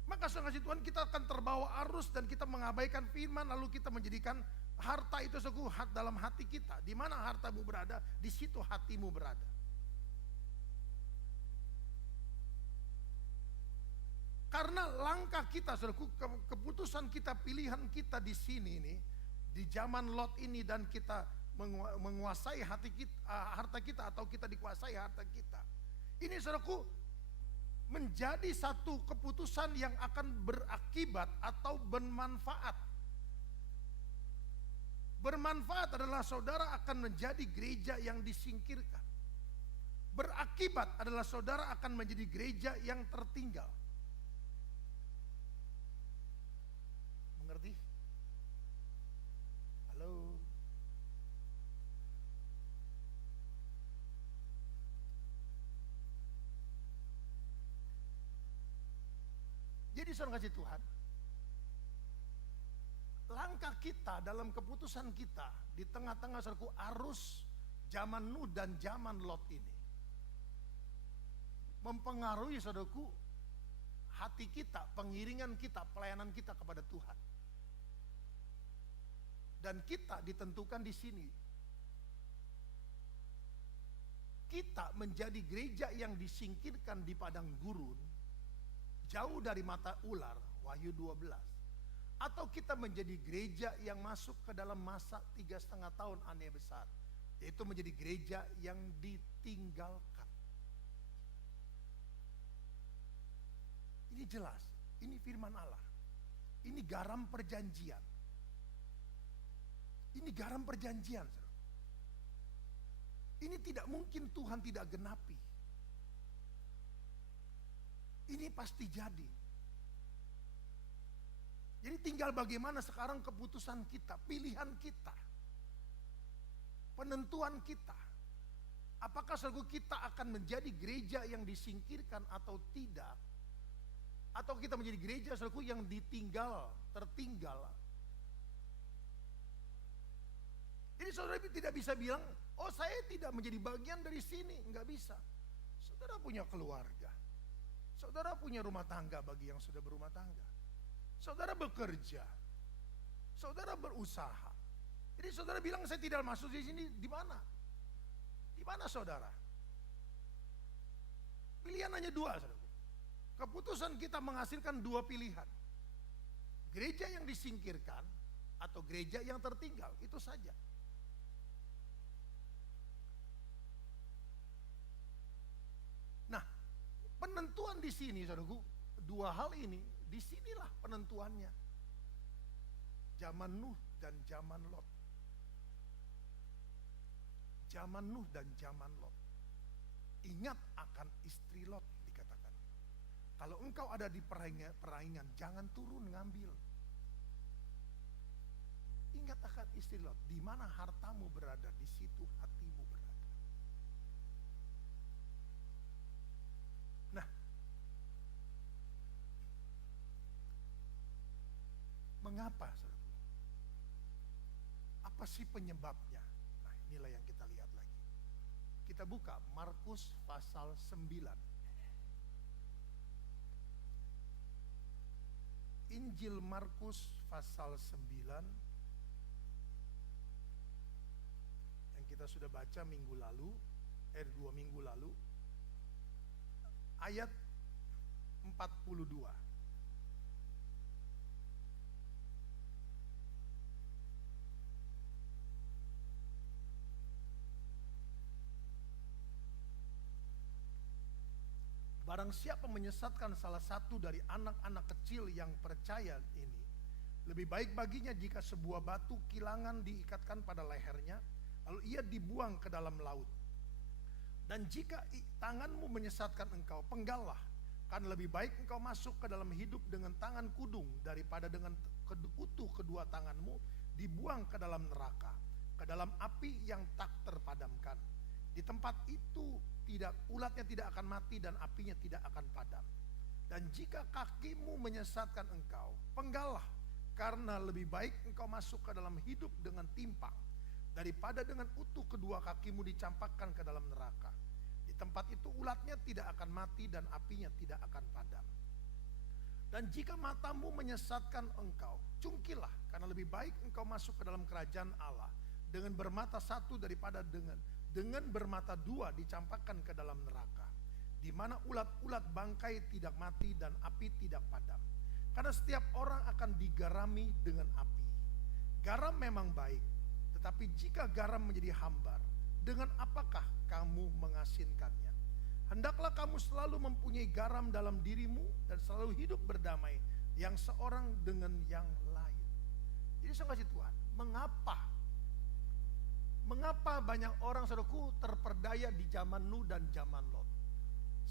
Maka saudara kasih Tuhan, kita akan terbawa arus dan kita mengabaikan firman, lalu kita menjadikan harta itu dalam hati kita. Di mana hartamu berada, di situ hatimu berada. Karena langkah kita, saudaraku, keputusan kita, pilihan kita di sini ini, di zaman Lot ini, dan kita menguasai hati kita, harta kita, atau kita dikuasai harta kita. Ini saudaraku menjadi satu keputusan yang akan berakibat atau bermanfaat. Bermanfaat adalah saudara akan menjadi gereja yang disingkirkan. Berakibat adalah saudara akan menjadi gereja yang tertinggal. Mengerti? Halo? Jadi saudara kasih Tuhan, langkah kita dalam keputusan kita di tengah-tengah saudaraku arus zaman Nuh dan zaman Lot ini mempengaruhi saudaraku hati kita, pengiringan kita, pelayanan kita kepada Tuhan. Dan kita ditentukan di sini. Kita menjadi gereja yang disingkirkan di padang gurun, jauh dari mata ular, Wahyu 12. Atau kita menjadi gereja yang masuk ke dalam masa 3,5 tahun aneh besar, yaitu menjadi gereja yang ditinggalkan. Ini jelas, ini firman Allah. Ini garam perjanjian. Ini garam perjanjian. Ini tidak mungkin Tuhan tidak genapi. Ini pasti jadi. Jadi tinggal bagaimana sekarang keputusan kita, pilihan kita, penentuan kita. Apakah saudara kita akan menjadi gereja yang disingkirkan atau tidak? Atau kita menjadi gereja saudara yang ditinggal, tertinggal. Jadi saudara tidak bisa bilang, oh saya tidak menjadi bagian dari sini. Enggak bisa. Saudara punya keluarga. Saudara punya rumah tangga bagi yang sudah berumah tangga. Saudara bekerja. Saudara berusaha. Jadi saudara bilang saya tidak masuk di sini, di mana? Di mana saudara? Pilihan hanya dua, saudara. Keputusan kita menghasilkan dua pilihan. Gereja yang disingkirkan atau gereja yang tertinggal, itu saja. Nah, penentuan di sini, saudaraku, dua hal ini, disinilah penentuannya. Zaman Nuh dan zaman Lot. Zaman Nuh dan zaman Lot. Ingat akan istri Lot, dikatakan. Kalau engkau ada di peraingan, jangan turun ngambil. Ingat akan istri Lot, di mana hartamu berada, di situ hatimu berada. Nah, mengapa, saudara? Apa sih penyebabnya? Nah, inilah yang kita lihat lagi. Kita buka Markus pasal 9. Injil Markus pasal 9 yang kita sudah baca minggu lalu, 2 minggu lalu, ayat 42. Barang siapa menyesatkan salah satu dari anak-anak kecil yang percaya ini, lebih baik baginya jika sebuah batu kilangan diikatkan pada lehernya, lalu ia dibuang ke dalam laut. Dan jika tanganmu menyesatkan engkau, penggallah, karena lebih baik engkau masuk ke dalam hidup dengan tangan kudung daripada dengan utuh kedua tanganmu dibuang ke dalam neraka, ke dalam api yang tak terpadamkan. Di tempat itu ulatnya tidak akan mati dan apinya tidak akan padam. Dan jika kakimu menyesatkan engkau, penggallah, karena lebih baik engkau masuk ke dalam hidup dengan timpang daripada dengan utuh kedua kakimu dicampakkan ke dalam neraka. Di tempat itu ulatnya tidak akan mati dan apinya tidak akan padam. Dan jika matamu menyesatkan engkau, cungkilah, karena lebih baik engkau masuk ke dalam kerajaan Allah dengan bermata satu daripada dengan bermata dua dicampakkan ke dalam neraka, di mana ulat-ulat bangkai tidak mati dan api tidak padam. Karena setiap orang akan digarami dengan api. Garam memang baik, tetapi jika garam menjadi hambar, dengan apakah kamu mengasinkannya? Hendaklah kamu selalu mempunyai garam dalam dirimu dan selalu hidup berdamai, yang seorang dengan yang lain. Jadi saya kasih Tuhan, mengapa banyak orang saudaraku terperdaya di zaman Nuh dan zaman Lot?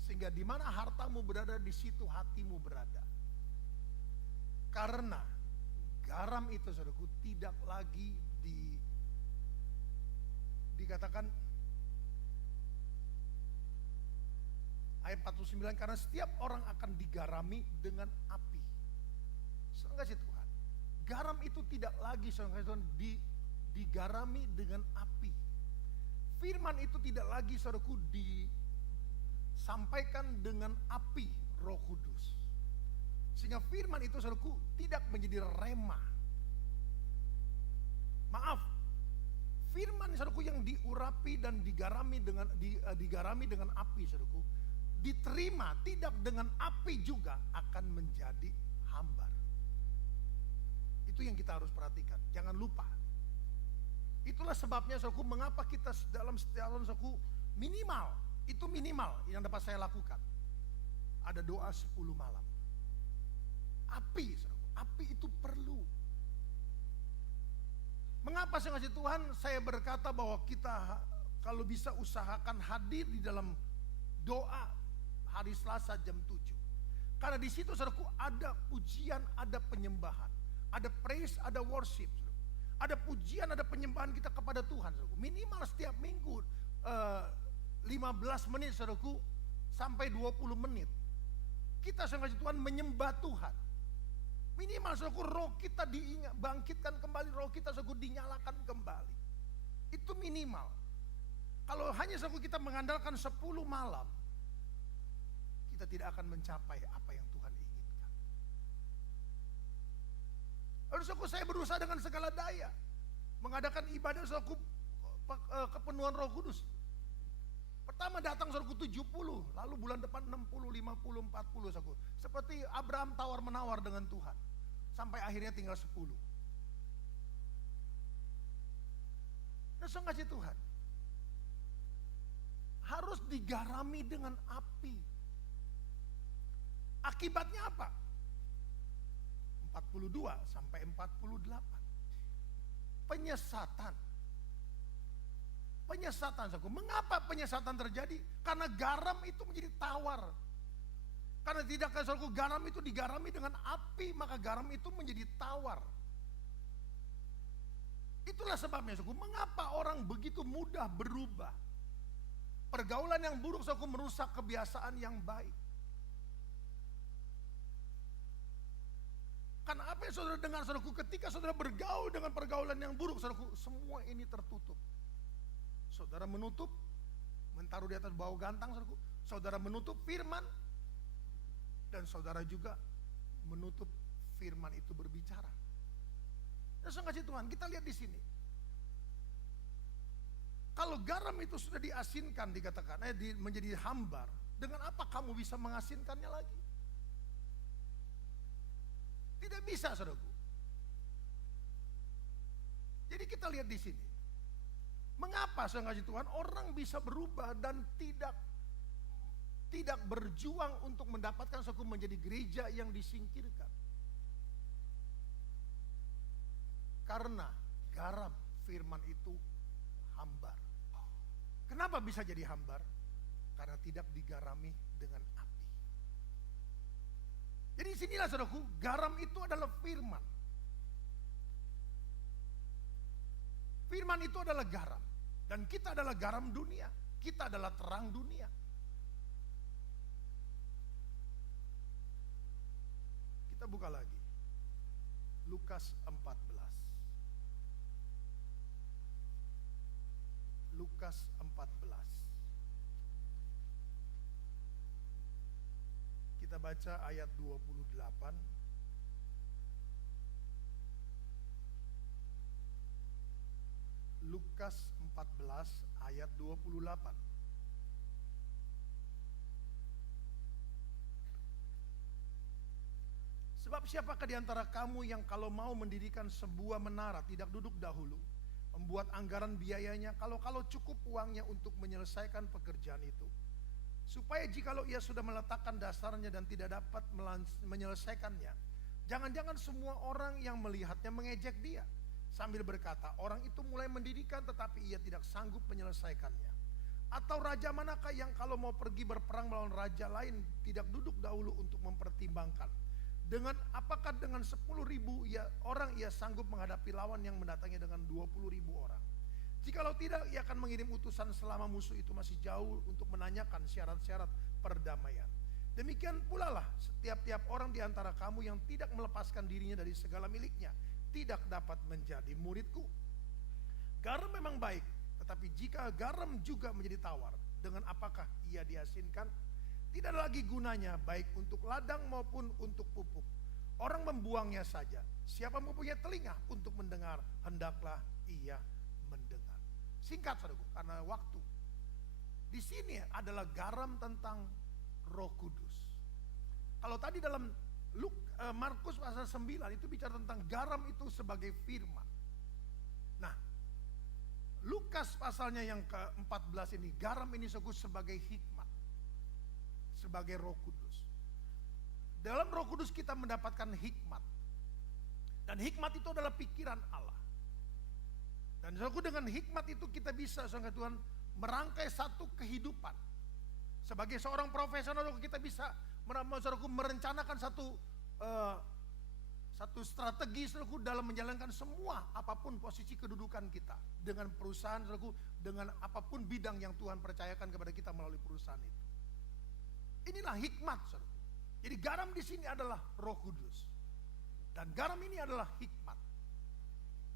Sehingga di mana hartamu berada, di situ hatimu berada. Karena garam itu saudaraku tidak lagi dikatakan ayat 49, karena setiap orang akan digarami dengan api. Saudara kasih Tuhan, garam itu tidak lagi saudara Tuhan digarami dengan api. Firman itu tidak lagi saudaraku disampaikan dengan api Roh Kudus. Sehingga firman itu saudaraku tidak menjadi rema. Maaf, firman saudaraku yang diurapi dan digarami dengan api saudaraku, diterima tidak dengan api juga akan menjadi hambar. Itu yang kita harus perhatikan, jangan lupa. Itulah sebabnya saudaraku, mengapa kita dalam setiap tahun saudaraku minimal yang dapat saya lakukan, ada doa 10 malam. Api saudaraku, api itu perlu. Mengapa saya ngasih Tuhan, saya berkata bahwa kita kalau bisa usahakan hadir di dalam doa hari Selasa jam 7. Karena di situ saudaraku ada pujian, ada penyembahan, ada praise, ada worship, saudaraku. Ada pujian, ada penyembahan kita kepada Tuhan, saudaraku. Minimal setiap minggu 15 menit saudaraku sampai 20 menit. Kita ngasih Tuhan menyembah Tuhan. Minimal saudaraku roh kita bangkitkan kembali, roh kita saudaraku dinyalakan kembali. Itu minimal. Kalau hanya saudaraku kita mengandalkan 10 malam, kita tidak akan mencapai apa yang Tuhan inginkan. Lalu saudaraku, saya berusaha dengan segala daya mengadakan ibadah saudaraku kepenuhan Roh Kudus. Pertama datang saudaraku 70, lalu bulan depan 60, 50, 40 saudaraku. Seperti Abraham tawar menawar dengan Tuhan, sampai akhirnya tinggal 10. Nah, saya kasih Tuhan, harus digarami dengan api. Akibatnya apa? 42 sampai 48. Penyesatan. Saudaraku. Mengapa penyesatan terjadi? Karena garam itu menjadi tawar. Karena tidak, saudaraku, garam itu digarami dengan api, maka garam itu menjadi tawar. Itulah sebabnya, saudaraku, mengapa orang begitu mudah berubah. Pergaulan yang buruk, saudaraku, merusak kebiasaan yang baik. Karena apa yang saudara dengar, saudaraku, ketika saudara bergaul dengan pergaulan yang buruk, saudaraku, semua ini tertutup. Saudara menutup, mentaruh di atas bau gantang, saudaraku. Saudara menutup firman, dan saudara juga menutup firman itu berbicara. Nah, saya kasih Tuhan, kita lihat di sini. Kalau garam itu sudah diasinkan, dikatakan menjadi hambar, dengan apa kamu bisa mengasinkannya lagi? Tidak bisa, saudaraku. Jadi kita lihat di sini. Mengapa saya ngasih Tuhan orang bisa berubah dan tidak berjuang untuk mendapatkan suku menjadi gereja yang disingkirkan? Karena garam firman itu hambar. Kenapa bisa jadi hambar? Karena tidak digarami dengan api. Jadi sinilah saudaraku, garam itu adalah firman. Firman itu adalah garam. Dan kita adalah garam dunia. Kita adalah terang dunia. Kita buka lagi. Lukas 14. Lukas 14. Kita baca ayat 28. Lukas 14 ayat 28. Sebab siapakah di antara kamu yang kalau mau mendirikan sebuah menara tidak duduk dahulu, membuat anggaran biayanya, kalau cukup uangnya untuk menyelesaikan pekerjaan itu. supaya jikalau ia sudah meletakkan dasarnya dan tidak dapat menyelesaikannya, jangan-jangan semua orang yang melihatnya mengejek dia sambil berkata, orang itu mulai mendirikan tetapi ia tidak sanggup menyelesaikannya. Atau raja manakah yang kalau mau pergi berperang melawan raja lain tidak duduk dahulu untuk mempertimbangkan apakah dengan 10.000 orang ia sanggup menghadapi lawan yang mendatangi dengan 20.000 orang. Jikalau tidak, ia akan mengirim utusan selama musuh itu masih jauh untuk menanyakan syarat-syarat perdamaian. Demikian pula lah setiap orang di antara kamu yang tidak melepaskan dirinya dari segala miliknya tidak dapat menjadi muridku. Garam memang baik, tetapi jika garam juga menjadi tawar, dengan apakah ia diasinkan? Tidak ada lagi gunanya baik untuk ladang maupun untuk pupuk. Orang membuangnya saja. Siapa mempunyai telinga untuk mendengar, hendaklah ia mendengar. Singkat saudaraku, karena waktu. Di sini adalah garam tentang Roh Kudus. Kalau tadi dalam Markus pasal 9 itu bicara tentang garam itu sebagai firman. Nah, Lukas pasalnya yang ke-14 ini, garam ini disebut sebagai hikmat, sebagai Roh Kudus. Dalam Roh Kudus kita mendapatkan hikmat. Dan hikmat itu adalah pikiran Allah. Dan saudaraku, dengan hikmat itu kita bisa, saudara Tuhan, merangkai satu kehidupan. Sebagai seorang profesional kita bisa merencanakan satu strategi, saudaraku, dalam menjalankan semua apapun posisi kedudukan kita dengan perusahaan, saudaraku, dengan apapun bidang yang Tuhan percayakan kepada kita melalui perusahaan itu. Inilah hikmat, saudaraku. Jadi garam di sini adalah Roh Kudus dan garam ini adalah hikmat.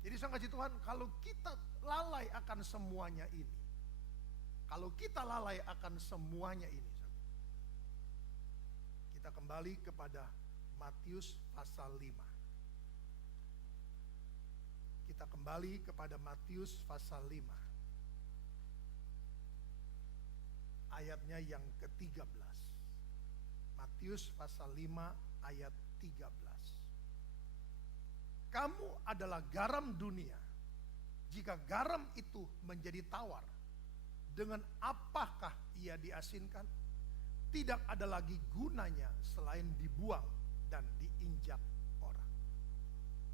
Jadi saya kasih Tuhan, kalau kita lalai akan semuanya ini, kalau kita lalai akan semuanya ini, kita kembali kepada Matius pasal 5. Kita kembali kepada Matius pasal 5. Ayatnya yang ke-13. Matius pasal 5 ayat 13. Kamu adalah garam dunia. Jika garam itu menjadi tawar, dengan apakah ia diasinkan? Tidak ada lagi gunanya selain dibuang dan diinjak orang.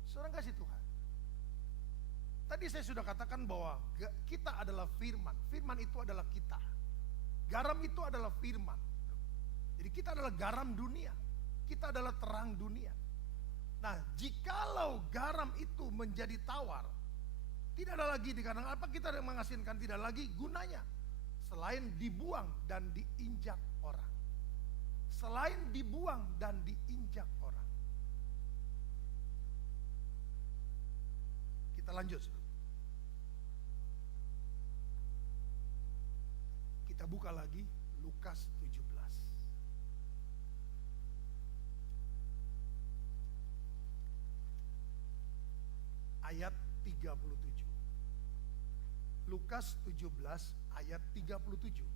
Saudara kasih Tuhan, tadi saya sudah katakan bahwa kita adalah firman. Firman itu adalah kita. Garam itu adalah firman. Jadi kita adalah garam dunia. Kita adalah terang dunia. Nah, jikalau garam itu menjadi tawar, tidak ada lagi dikatakan apa kita mengasinkan, tidak lagi gunanya selain dibuang dan diinjak orang. Selain dibuang dan diinjak orang. Kita lanjut. Kita buka lagi Lukas 17. Ayat 37. Lukas 17 ayat 37.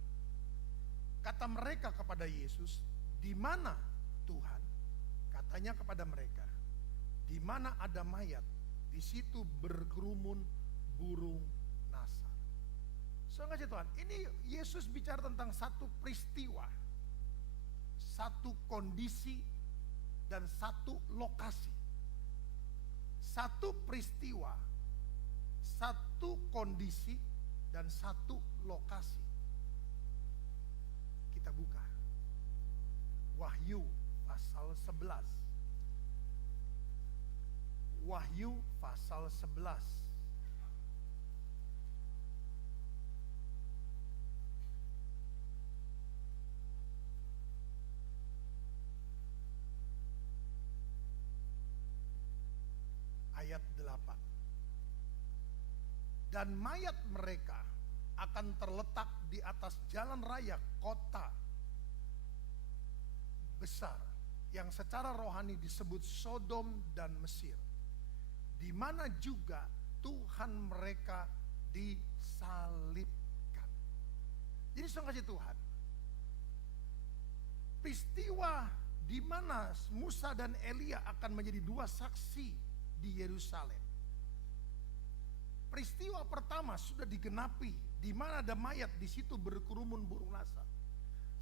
Kata mereka kepada Yesus, "Di mana Tuhan?" Katanya kepada mereka, "Di mana ada mayat, di situ berkerumun burung nasar." Saudara kasih Tuhan, ini Yesus bicara tentang satu peristiwa, satu kondisi, dan satu lokasi. Satu peristiwa, satu kondisi, dan satu lokasi. Kita buka Wahyu pasal 11. Wahyu pasal 11. Ayat 8. Dan mayat mereka akan terletak di atas jalan raya kota besar yang secara rohani disebut Sodom dan Mesir, di mana juga Tuhan mereka disalibkan. Jadi saya kasih Tuhan, peristiwa di mana Musa dan Elia akan menjadi dua saksi di Yerusalem. Peristiwa pertama sudah digenapi, di mana ada mayat, di situ berkerumun burung nasar.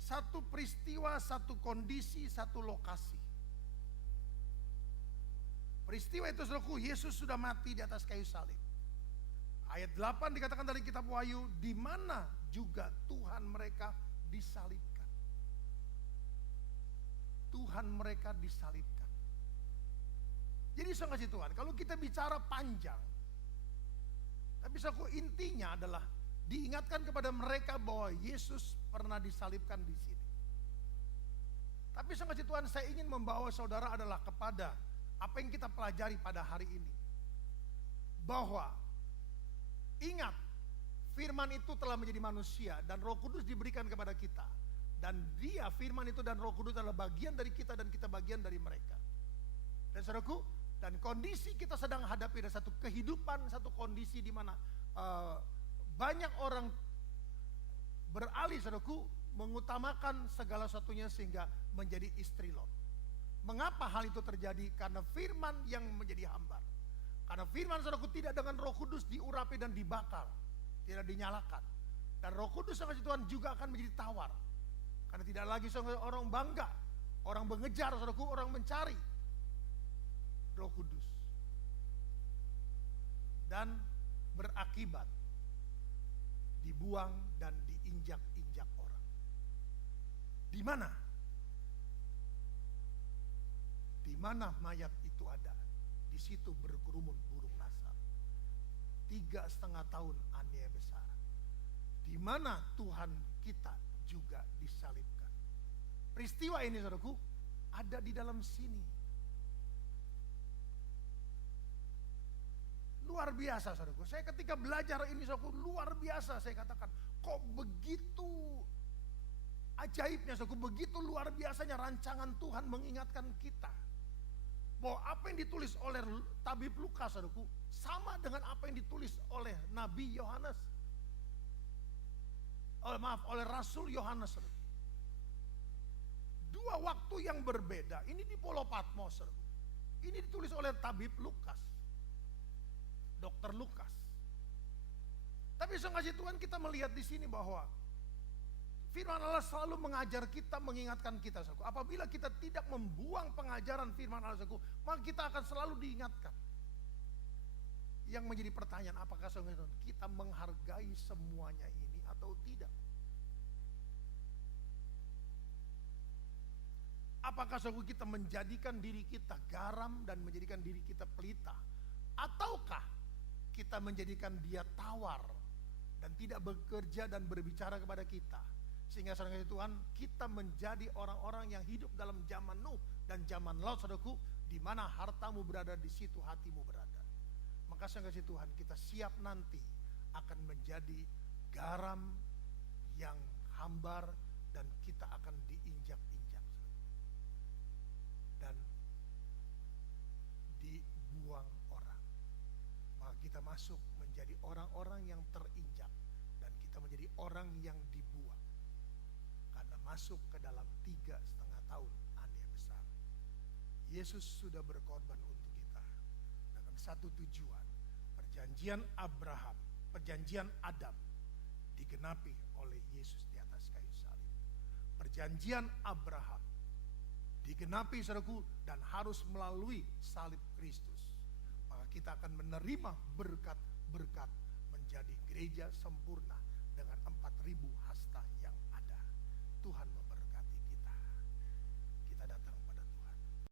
Satu peristiwa, satu kondisi, satu lokasi. Peristiwa itu saudaraku, Yesus sudah mati di atas kayu salib. Ayat 8 dikatakan dari kitab Wahyu, di mana juga Tuhan mereka disalibkan. Tuhan mereka disalibkan. Jadi saya kasih Tuhan, kalau kita bicara panjang, tapi saudaraku intinya adalah diingatkan kepada mereka bahwa Yesus pernah disalibkan di sini. Tapi saya kasih Tuhan, saya ingin membawa saudara adalah kepada apa yang kita pelajari pada hari ini. Bahwa ingat, firman itu telah menjadi manusia dan Roh Kudus diberikan kepada kita. Dan dia, firman itu dan Roh Kudus adalah bagian dari kita dan kita bagian dari mereka. Dan saudaraku, dan kondisi kita sedang hadapi ada satu kehidupan, satu kondisi di mana banyak orang beralih saudaraku mengutamakan segala sesuatunya sehingga menjadi istri Lot. Mengapa hal itu terjadi? Karena firman yang menjadi hambar. Karena firman saudaraku tidak dengan Roh Kudus diurapi dan dibakar, tidak dinyalakan. Dan Roh Kudus sama Tuhan juga akan menjadi tawar. Karena tidak lagi orang bangga, orang mengejar saudaraku, orang mencari Roh Kudus. Dan berakibat dibuang dan diinjak-injak orang. Di mana? Di mana mayat itu ada? Di situ berkerumun burung nasar. 3,5 tahun aniaya besar. Di mana Tuhan kita juga disalibkan. Peristiwa ini saudaraku ada di dalam sini. Luar biasa saudaraku. Saya ketika belajar ini saudaraku luar biasa, saya katakan kok begitu ajaibnya saudaraku, begitu luar biasanya rancangan Tuhan mengingatkan kita bahwa apa yang ditulis oleh tabib Lukas saudaraku sama dengan apa yang ditulis oleh Nabi Yohanes. Oleh Rasul Yohanes. Dua waktu yang berbeda. Ini di Pulau Patmos. Ini ditulis oleh tabib Lukas, Dokter Lukas. Tapi saya kasih Tuhan, kita melihat di sini bahwa firman Allah selalu mengajar kita, mengingatkan kita. Apabila kita tidak membuang pengajaran firman Allah, maka kita akan selalu diingatkan. Yang menjadi pertanyaan, apakah kita menghargai semuanya ini atau tidak? Apakah kita menjadikan diri kita garam dan menjadikan diri kita pelita? Ataukah kita menjadikan dia tawar dan tidak bekerja dan berbicara kepada kita? Sehingga saudara Tuhan, kita menjadi orang-orang yang hidup dalam zaman Nuh dan zaman Lot, saudaraku, di mana hartamu berada, di situ hatimu berada. Maka saudara Tuhan, kita siap nanti akan menjadi garam yang hambar dan kita akan diinjak-injak dan dibuang orang. Maka kita masuk menjadi orang-orang yang terinjak dan kita menjadi orang yang dibuang karena masuk ke dalam 3,5 tahun aniaya besar. Yesus sudah berkorban untuk kita dengan satu tujuan. Perjanjian Abraham, perjanjian Adam digenapi oleh Yesus di atas kayu salib. Perjanjian Abraham digenapi saudaraku dan harus melalui salib Kristus. Maka kita akan menerima berkat-berkat menjadi gereja sempurna dengan 4.000